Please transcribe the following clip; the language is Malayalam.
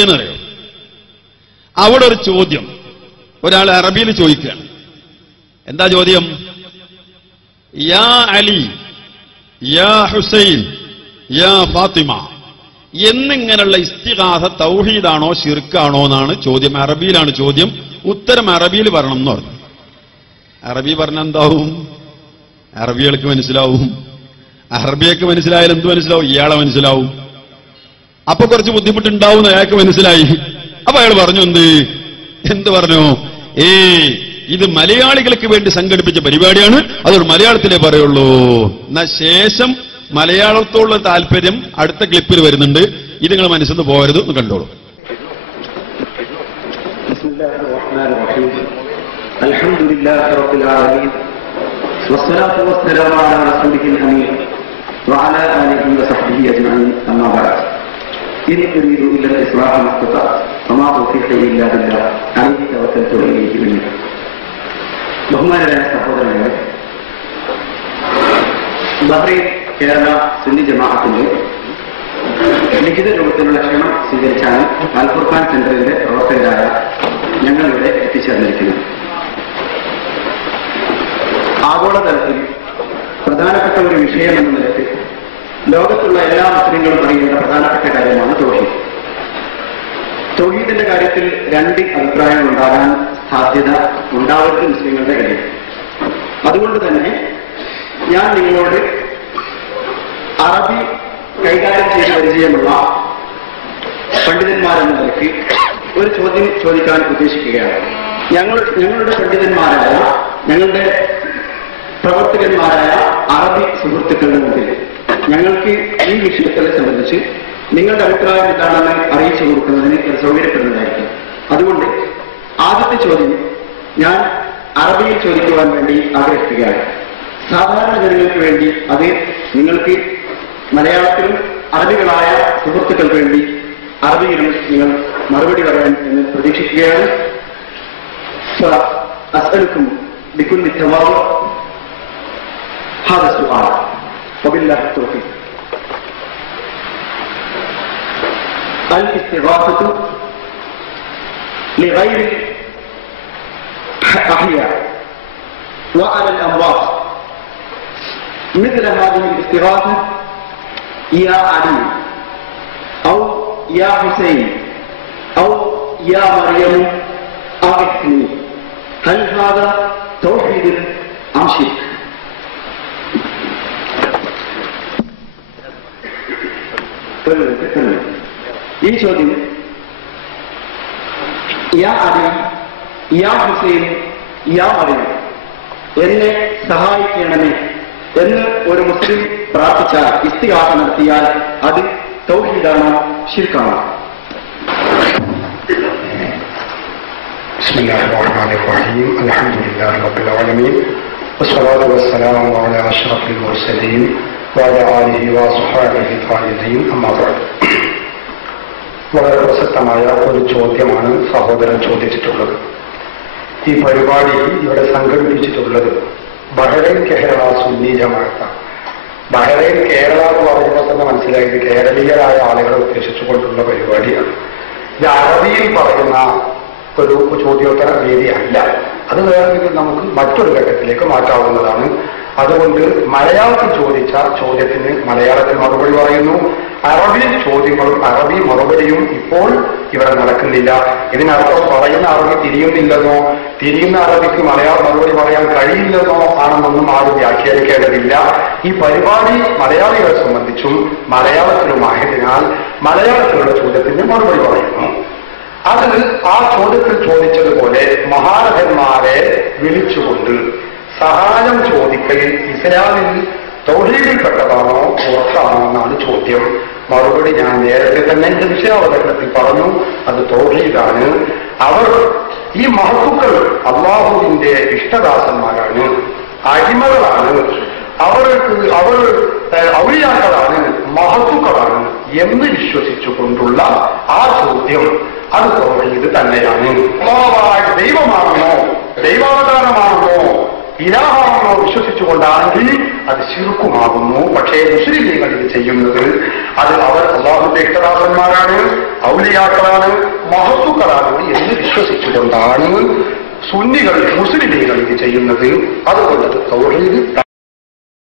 എന്നറിയോ? അവിടെ ഒരു ചോദ്യം ഒരാൾ അറബിയിൽ ചോദിക്കുകയാണ്. എന്താ ചോദ്യം? യാ അലി, യാ ഹുസൈൻ, യാ ഫാത്തിമ എന്നിങ്ങനെയുള്ള ഇസ്തിഗാസ തൗഹീദാണോ ശിർക്കാണോ എന്നാണ് ചോദ്യം. അറബിയിലാണ് ചോദ്യം. ഉത്തരം അറബിയിൽ പറയണം എന്ന് പറഞ്ഞു. അറബി പറഞ്ഞാൽ എന്താവും? അറബികൾക്ക് മനസ്സിലാവും. അറബിയൊക്കെ മനസ്സിലായാൽ എന്ത് മനസ്സിലാവും? ഇയാളെ മനസ്സിലാവും. അപ്പൊ കുറച്ച് ബുദ്ധിമുട്ടുണ്ടാവും അയാൾക്ക് മനസ്സിലായി. അപ്പൊ അയാൾ പറഞ്ഞു എന്ത് പറഞ്ഞു? ഇത് മലയാളികൾക്ക് വേണ്ടി സംഘടിപ്പിച്ച പരിപാടിയാണ്, അതൊരു മലയാളത്തിലേ പറയുള്ളൂ. എന്നാ ശേഷം മലയാളത്തോടുള്ള താല്പര്യം അടുത്ത ക്ലിപ്പിൽ വരുന്നുണ്ട്. ഇത് നിങ്ങൾ മനസ്സിൽ നിന്ന് പോകരുത്, എന്ന് കണ്ടോളൂ. അൽഹംദുലില്ലാഹി റബ്ബിൽ ആലമീൻ വസ്സലാത്തു വസ്സലാമു അലാ റസൂലിഹിൽ അമീൻ വഅലാ ആലിഹി വസഹ്ബിഹി അജ്മഈൻ. അമ്മാ ബഅദ്. ഇൻ ഉരീദു ഇല്ല ഇസ്ലാഹ മസ്തത വമാ തൗഫീഖി ഇല്ലാ ബില്ലാഹ് അലൈഹി തവക്കൽതു ഇലൈഹി ഉനീബ്. ബഹുമാനരായ സഹോദരങ്ങളെ, ബഹ്റൈൻ കേരള സുന്നി ജമാഅത്തിന്റെ ലിഖിത രൂപത്തിലുള്ള ക്ഷണം സ്വീകരിച്ചാണ് അൽ ഖുർആൻ സെന്ററിന്റെ പ്രവർത്തകരായ ഞങ്ങളിവിടെ എത്തിച്ചേർന്നിരിക്കുന്നു. ആഗോളതലത്തിൽ പ്രധാനപ്പെട്ട ഒരു വിഷയം എന്ന നിലയ്ക്ക് ലോകത്തുള്ള എല്ലാ മുസ്ലിങ്ങളും അറിയേണ്ട പ്രധാനപ്പെട്ട കാര്യമാണ് തൗഹീദ്. തൗഹീദിന്റെ കാര്യത്തിൽ രണ്ട് അഭിപ്രായങ്ങൾ ഉണ്ടാകാൻ സാധ്യത ഉണ്ടാവരുത് മുസ്ലിങ്ങളുടെ ഇടയിൽ. അതുകൊണ്ട് തന്നെ ഞാൻ നിങ്ങളോട് അറബി കൈകാര്യം ചെയ്ത് പരിചയമുള്ള പണ്ഡിതന്മാരെന്ന നിലയ്ക്ക് ഒരു ചോദ്യം ചോദിക്കാൻ ഉദ്ദേശിക്കുകയാണ്. ഞങ്ങളുടെ പണ്ഡിതന്മാരായ, ഞങ്ങളുടെ പ്രവർത്തകന്മാരായ അറബി സുഹൃത്തുക്കളുടെ മുമ്പിൽ ഞങ്ങൾക്ക് ഈ വിഷയത്തെ സംബന്ധിച്ച് നിങ്ങളുടെ അഭിപ്രായം എന്താണെന്ന് അറിയിച്ചു കൊടുക്കുന്നതിന് സൗകര്യപ്പെടുന്നതായിരിക്കും. അതുകൊണ്ട് ആദ്യത്തെ ചോദ്യം ഞാൻ അറബിയിൽ ചോദിക്കുവാൻ വേണ്ടി ആഗ്രഹിക്കുകയാണ്. സാധാരണ ജനങ്ങൾക്ക് വേണ്ടി അത് നിങ്ങൾക്ക് മലയാളത്തിലും അറബികളായ സുഹൃത്തുക്കൾക്ക് വേണ്ടി അറബിയിലും നിങ്ങൾ മറുപടി പറയാൻ എന്ന് പ്രതീക്ഷിക്കുകയാണ്. അസ്അലുക്കും ബികുല്ലി തവാദു ഹാദാ സുആൽ വബില്ലാഹി തൗഫീഖ്. الاستغاثة لغير الأحياء وعلى الأموات مثل هذه الاستغاثة يا علي أو يا حسين أو يا مريم أغثني، هل هذا توحيد أم شرك؟ ഈ ചോദ്യം യാ അലി, യാ ഹുസൈൻ, യാ മറിയം എന്നെ സഹായിക്കണമേ എന്ന് ഒരു മുസ്ലിം പ്രാർത്ഥിച്ചാൽ, ഇസ്തിഗാസ നടത്തിയാൽ അത് തൗഹീദാണോ ശിർക്കാണോ? ബിസ്മില്ലാഹിർ റഹ്മാനിർ റഹീം. അൽഹംദുലില്ലാഹി റബ്ബിൽ ആലമീൻ വസ്സലാത്തു വസ്സലാമു അലാ അഷ്റഫിൽ മുർസലീൻ വഅലാ ആലിഹി വസ്വഹാബിഹി ത്വാഹിരീൻ. അമ്മാ ബഅദ്. വളരെ പ്രസക്തമായ ഒരു ചോദ്യമാണ് സഹോദരൻ ചോദിച്ചിട്ടുള്ളത്. ഈ പരിപാടി ഇവിടെ സംഘടിപ്പിച്ചിട്ടുള്ളത് ബഹ്റൈൻ കേരള സുന്നി ജമാഅത്താണ്. ബഹ്റൈൻ കേരള എന്ന് പറയുമ്പോൾ തന്നെ മനസ്സിലായത് കേരളീയരായ ആളുകളെ ഉദ്ദേശിച്ചുകൊണ്ടുള്ള പരിപാടിയാണ്. ഇത് അറബിയിൽ പറയുന്ന ഒരു ചോദ്യോത്തര വേദിയല്ല. അത് വേണമെങ്കിൽ നമുക്ക് മറ്റൊരു ഘട്ടത്തിലേക്ക് മാറ്റാവുന്നതാണ്. അതുകൊണ്ട് മലയാളത്തിൽ ചോദിച്ച ചോദ്യത്തിന് മലയാളത്തിൽ മറുപടി പറയുന്നു. അറബി ചോദ്യങ്ങളും അറബി മറുപടിയും ഇപ്പോൾ ഇവിടെ നടക്കുന്നില്ല. ഇതിനർത്ഥം പറയുന്ന അറബി തിരിയുന്നില്ലെന്നോ തിരിയുന്ന അറബിക്ക് മലയാള മറുപടി പറയാൻ കഴിയില്ലെന്നോ ആണെന്നൊന്നും ആരും വ്യാഖ്യാനിക്കേണ്ടതില്ല. ഈ പരിപാടി മലയാളികളെ സംബന്ധിച്ചും മലയാളത്തിലുമായതിനാൽ മലയാളത്തിലുള്ള ചോദ്യത്തിന് മറുപടി പറയുന്നു. അത് ആ ചോദ്യത്തിൽ ചോദിച്ചതുപോലെ മഹാരഥന്മാരെ വിളിച്ചുകൊണ്ട് സഹായം ചോദിക്കൽ ഇസ്ലാമിൽ തൗഹീദിൽപ്പെട്ടതാണോ പുറത്താണോ എന്നാണ് ചോദ്യം. മറുപടി ഞാൻ നേരത്തെ തന്നെ എന്റെ വിഷയാവതരണത്തിൽ പറഞ്ഞു, അത് തൗഹീദാണ്. അവർ ഈ മഹത്തുക്കൾ അള്ളാഹുവിന്റെ ഇഷ്ടദാസന്മാരാണ്, അടിമകളാണ്, അവർ ഔലിയാക്കളാണ്, മഹത്തുക്കളാണ് എന്ന് വിശ്വസിച്ചുകൊണ്ടുള്ള ആ ചോദ്യം അത് തൗഹീദ് തന്നെയാണ്. അല്ലാഹുവായ ദൈവമാണെന്നോ ദൈവാവതാരമാണെന്നോ ഇലാഹാണെന്നോ വിശ്വസിച്ചുകൊണ്ടാണെങ്കിൽ അത് ശിർക്കുമാകുന്നു. പക്ഷേ മുസ്ലിമീങ്ങൾ ഇത് ചെയ്യുന്നത് അത് അവർ അല്ലാഹുവിന്റെ ഇഖ്തിറാസന്മാരാണ്, ഔലിയാക്കളാണ്, മഹത്തുക്കളാണ് എന്ന് വിശ്വസിച്ചുകൊണ്ടാണ് സുന്നികൾ മുസ്ലിമീങ്ങൾ ഇത് ചെയ്യുന്നത്. അതുകൊണ്ട് തൗഹീദ്